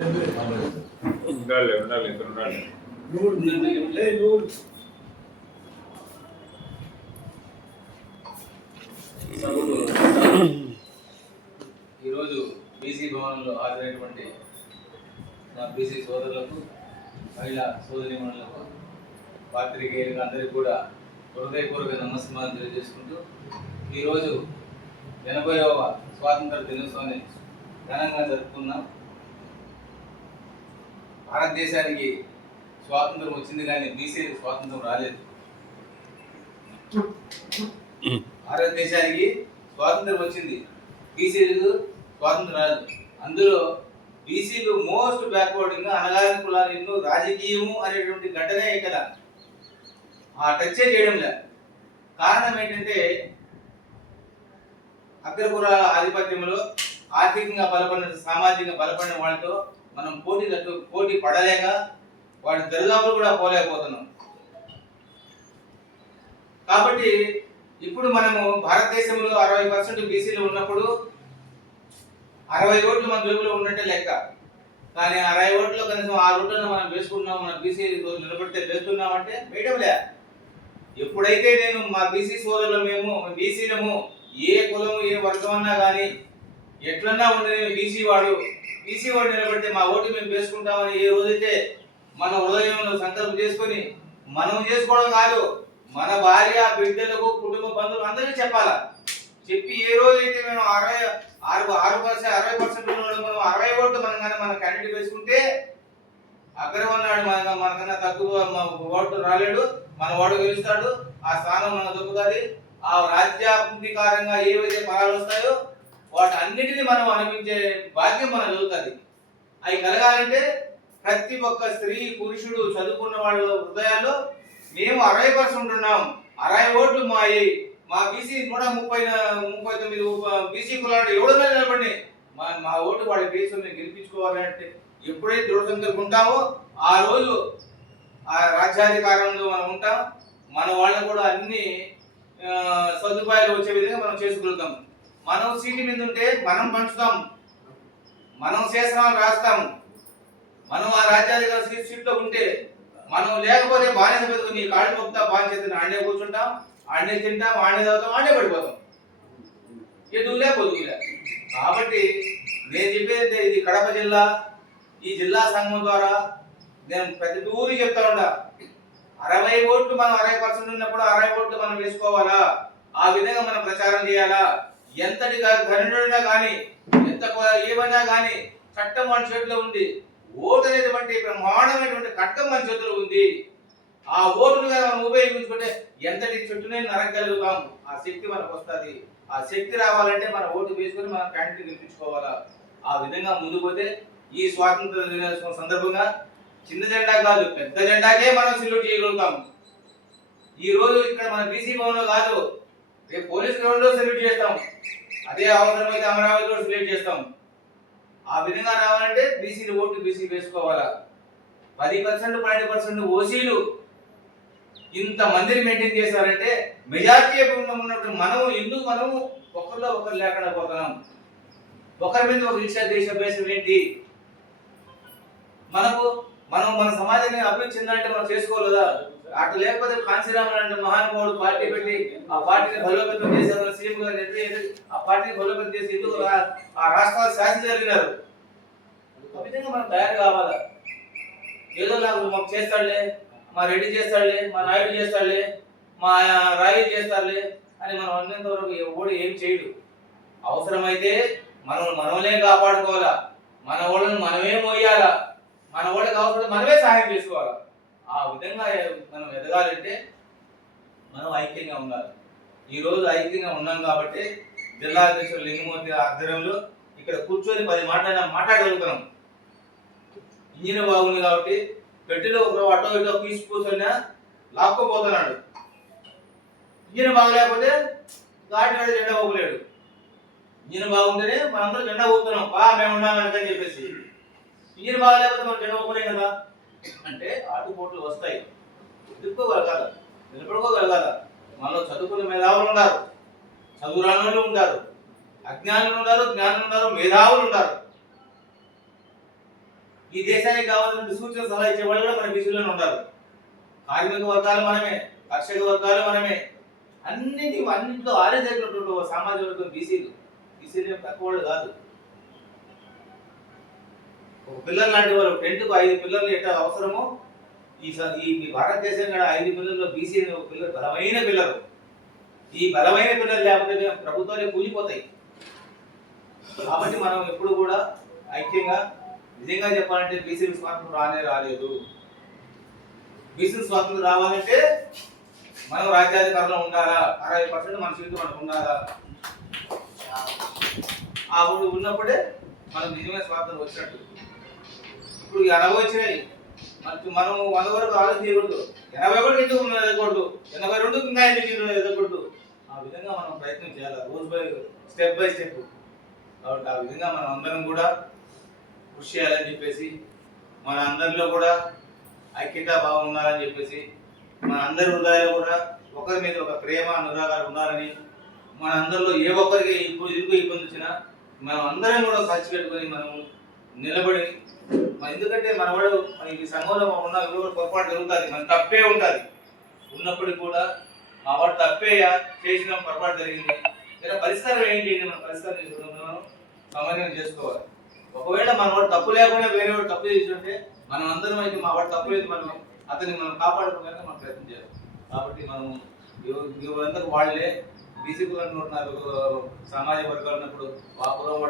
ఉండాలి ఉండాలి ఇక్కడ ఉండాలి. ఈరోజు బీసీ భవన్లో హాజరైనటువంటి నా బీసీ సోదరులకు, మహిళా సోదరీమణులకు, పాత్రికేయులకు అందరికీ కూడా హృదయపూర్వక నమస్కారం తెలియజేసుకుంటూ ఈరోజు 80వ స్వాతంత్ర దినోత్సవాన్ని ఘనంగా జరుపుకున్నాం. భారతదేశానికి స్వాతంత్రం వచ్చింది కానీ బీసీలకు స్వాతంత్రం రాలేదు. భారతదేశానికి స్వాతంత్రం వచ్చింది, బీసీలకు స్వాతంత్రం రాలేదు. అందులో బీసీలు మోస్ట్ బ్యాక్వర్డింగ్, అనగారిన కులాలు ఎన్నో రాజకీయము అనేటువంటి ఘటనే ఇక్కడ ఆ టచ్ చేయడం లేదు. కారణం ఏంటంటే అగ్రకులాల ఆధిపత్యంలో ఆర్థికంగా బలపడిన, సామాజికంగా బలపడిన వాళ్ళతో మనం పోటీ పడలేక వాటి దరిదాపులు కూడా పోలేకపోతున్నాం. కాబట్టి ఇప్పుడు మనము భారతదేశంలో 60% బీసీలు ఉన్నప్పుడు 60 ఓట్లు మన జోబులో ఉన్నట్టే లెక్క. కానీ 60 ఓట్లో కనీసం 6 ఓట్లను మనం వేసుకున్నాం, మన బీసీ నిలబడితే వేస్తున్నామంటే వేయడంలే. ఎప్పుడైతే నేను మా బీసీ సోదరులు, మేము బీసీలము, ఏ కులం ఏ వర్గం అన్నా కానీ ఎట్లన్నా ఉండేది బీసీ వాడు నిలబడితే మా ఓటు మేము వేసుకుంటామని ఏ రోజైతే మన హృదయంలో సంకల్పం చేసుకొని, మనం చేసుకోవడం కాదు, మన భార్య బిడ్డలకు కుటుంబ బంధువులు అందరికీ చెప్పాలా. చెప్పి ఏ రోజైతే మేము 60% మనం 60 ఓట్లు మనం కానీ మన క్యాండిడేట్ వేసుకుంటే అగ్రవన్నాడు మనకన్నా తక్కువ ఓట్లు రాలేడు, మన ఓటు గెలుస్తాడు, ఆ స్థానం మన దొక్కుతుంది. ఆ రాజ్యాధికారంగా ఏవైతే ఫలాలు వస్తాయో వాటి అన్నిటిని మనం అనుభవించే భాగ్యం మనం కలుగుతుంది. అవి కలగాలంటే ప్రతి ఒక్క స్త్రీ పురుషుడు చదువుకున్న వాళ్ళ హృదయాల్లో మేము 60% ఉన్నాం, 60 ఓట్లు మా బీసీ 139 బీసీ కులాలు ఎవరి మీద నిలబడి మా ఓటు వాళ్ళ బీసీని గెలిపించుకోవాలంటే ఎప్పుడైతే దృఢ సంకల్పం ఉంటామో ఆ రోజు ఆ రాజ్యాధికారంలో మనం ఉంటాం. మన వాళ్ళకు కూడా అన్ని సదుపాయాలు వచ్చే విధంగా మనం చేసుకోగలుగుతాం. మనం సీటు మీద ఉంటే మనం పంచుతాం, మనం శాసనాలు రాస్తాం. మనం ఆ రాజ్యాధికార సీట్లో ఉంటే మనం లేకపోతే బానిస బతుకుని కాళ్ళు మొక్తా బానిస ఆడే కూర్చుంటాం, ఆడే తింటాం, ఆడే తాగుతాం, ఆడే పడిపోతాం. ఎదుగులే పొదుగులే. కాబట్టి నేను చెప్పేది ఇది కడప జిల్లా, ఈ జిల్లా సంఘం ద్వారా నేను ప్రతి ఊరి చెప్తా ఉంటా, 60 ఓట్లు మనం 60% ఉన్నప్పుడు 60 ఓట్లు మనం వేసుకోవాలా, ఆ విధంగా మనం ప్రచారం చేయాలా. ఎంతటి ఘనుడైనా కానీ, ఎంత ఏమైనా కానీ చట్టం మన చేతిలో ఉంది. ఓటు అనేటువంటి బ్రహ్మాండమైనటువంటి ఖడ్గం మన చేతిలో ఉంది. ఆ ఓటును మనం ఉపయోగించుకుంటే ఎంతటి చుట్టూనే నరగలుగుతాం. ఆ శక్తి మనకు వస్తుంది. ఆ శక్తి రావాలంటే మన ఓటు వేసుకొని మనం క్యాండిడేట్ గెలిపించుకోవాలా. ఆ విధంగా ముందుకు పోతే ఈ స్వాతంత్ర దినోత్సవం సందర్భంగా చిన్న జెండా కాదు, పెద్ద జెండాకే మనం సెల్యూట్ చేయగలుగుతాం. ఈ రోజు ఇక్కడ మన బీసీ భవన్లో కాదు, రేపు పోలీస్ గ్రౌండ్ లో సెల్యూట్ చేస్తాం. అదే అవసరమైతే అమరావతిలో సెల్యూట్ చేస్తాం. ఆ విధంగా రావాలంటే బీసీలు ఓటు బీసీ వేసుకోవాలా. 10% 12% ఓసీలు ఇంత మందిని మెయింటైన్ చేశారంటే మెజారిటీ ఉన్నట్టు మనం ఎందుకు మనం ఒకరిలో ఒకరు లేకుండా పోతున్నాం. ఒకరి మీద ఒక దేశ అభ్యాసం ఏంటి? మనం మన సమాజాన్ని అభివృద్ధి చెందాలంటే మనం చేసుకోవాలదా? అటు లేకపోతే కాంశీరామన్ అంటే మహానుభావుడు పార్టీ పెట్టి ఆ పార్టీని బలోపేతం చేశారు, సీఎం గారు ఆ పార్టీని బలోపేతం చేసి ఎందుకు ఆ రాష్ట్రాలు శాసించగలిగినారు. ఆ విధంగా మనం తయారు కావాలా. ఏదో నాకు మాకు చేస్తాడులే, మా రెడ్డి చేస్తాడులే, మా నాయుడు చేస్తాడులే, మా రాయి చేస్తాడులే అని మనం అన్నంత వరకు ఎవడు ఏం చేయడు. అవసరమైతే మనమే కాపాడుకోవాలా, మన వాళ్ళని మనమే మోయాలా, మన వాళ్ళకి అవసరం మనమే సహాయం చేసుకోవాలా. ఆ విధంగా మనం ఎదగాలంటే మనం ఐక్యంగా ఉండాలి. ఈరోజు ఐక్యంగా ఉన్నాం కాబట్టి జిల్లా అధ్యక్షుడు లింగమూర్తి ఆధ్వర్యంలో ఇక్కడ కూర్చొని 10 మాట్లాడగలుగుతున్నాం. ఇంజిన్ బాగుంది కాబట్టి పెట్టిలో ఒక అటో ఇటో కూర్చొని లాక్కోపోతున్నాడు. ఇంజిన్ బాగలేకపోతే గాడి జెండా ఊపలేడు. ఇంజిన్ బాగుంటేనే మనందరూ జెండా ఊపుతున్నాం, మేము ఉన్నామని చెప్పేసి. ఇంజిన్ బాగలేకపోతే మనం జెండా ఊపలేం కదా. అంటే ఆటుపోట్లు వస్తాయి, ఎదుర్కోగలగాల, నిలబడుకోగలగాల. మనలో చదువుకున్న మేధావులు ఉన్నారు, చదువు రానులు ఉంటారు, అజ్ఞానులు ఉన్నారు, జ్ఞానులు ఉన్నారు, మేధావులు ఉంటారు. ఈ దేశానికి కావాల్సిన సూచన సలహా ఇచ్చే వాళ్ళు కూడా మన బీసీలోనే ఉన్నారు. కార్మిక వర్గాలు మనమే, కర్షక వర్గాలు మనమే, అన్నింటిలో ఆరేదేటువంటి సామాజిక వర్గం బీసీలు. బీసీలు ఏం తక్కువ వాళ్ళు కాదు. ఒక పిల్లలు లాంటి వాళ్ళు 10కు 5 పిల్లలు ఎట్లా అవసరమో ఈ భారతదేశం కూడా 5 పిల్లల్లో బీసీ పిల్లలు బలమైన పిల్లలు. ఈ బలమైన పిల్లలు లేకపోతే ప్రభుత్వాలు కూలిపోతాయి. కాబట్టి మనం ఎప్పుడు కూడా ఐక్యంగా, నిజంగా చెప్పాలంటే బీసీల స్వాతంత్రం రాలేదు. బీసీల స్వాతంత్రం రావాలంటే మనం రాజ్యాధికారంలో ఉండాలా, 60% మన సీట్లు మనకు ఉండాలా. అప్పుడు ఉన్నప్పుడే మనం నిజమైన స్వాతంత్రం వచ్చినట్టు. ఇప్పుడు 80 వచ్చినాయి, మనం 100 వరకు ఆలోచన చేయకూడదు. 80 కూడా ఎందుకు ఎదగకూడదు, 82 ఇంకా ఎందుకు ఎదగకూడదు. ఆ విధంగా మనం ప్రయత్నం చేయాలి, స్టెప్ బై స్టెప్. కాబట్టి ఆ విధంగా మనం అందరం కూడా కృషి చేయాలని చెప్పేసి, మన అందరిలో కూడా ఐక్యతా భావం ఉండాలని చెప్పేసి, మన అందరి హృదయాలు కూడా ఒకరి మీద ఒక ప్రేమ అనురాగాలు ఉండాలని, మన అందరిలో ఏ ఒక్కరికి ఇబ్బంది వచ్చినా మనం అందరం కూడా ఖర్చు పెట్టుకొని మనం నిలబడి, ఎందుకంటే మన వాడు ఈ సంఘంలో ఉన్న పొరపాటు జరుగుతుంది, మన తప్పే ఉంటుంది. ఉన్నప్పటికీ కూడా మా వాడు తప్పే చేసిన పొరపాటు జరిగింది, లేదా పరిష్కారం ఏం చేయండి, మనం పరిష్కారం చేసుకున్నాం సమన్వయం చేసుకోవాలి. ఒకవేళ మన వాడు తప్పు లేకుండా వేరే వాడు తప్పు చేస్తుంటే మనం అందరం అయితే మా వాడు తప్పు లేదు, అతన్ని మనం కాపాడుకోవడానికి మనం ప్రయత్నం చేయాలి. కాబట్టి మనం ఎవరందరూ వాళ్ళే బీసీ కులం 104 సామాజిక వర్గాలు ఉన్నప్పుడు ఆ కులం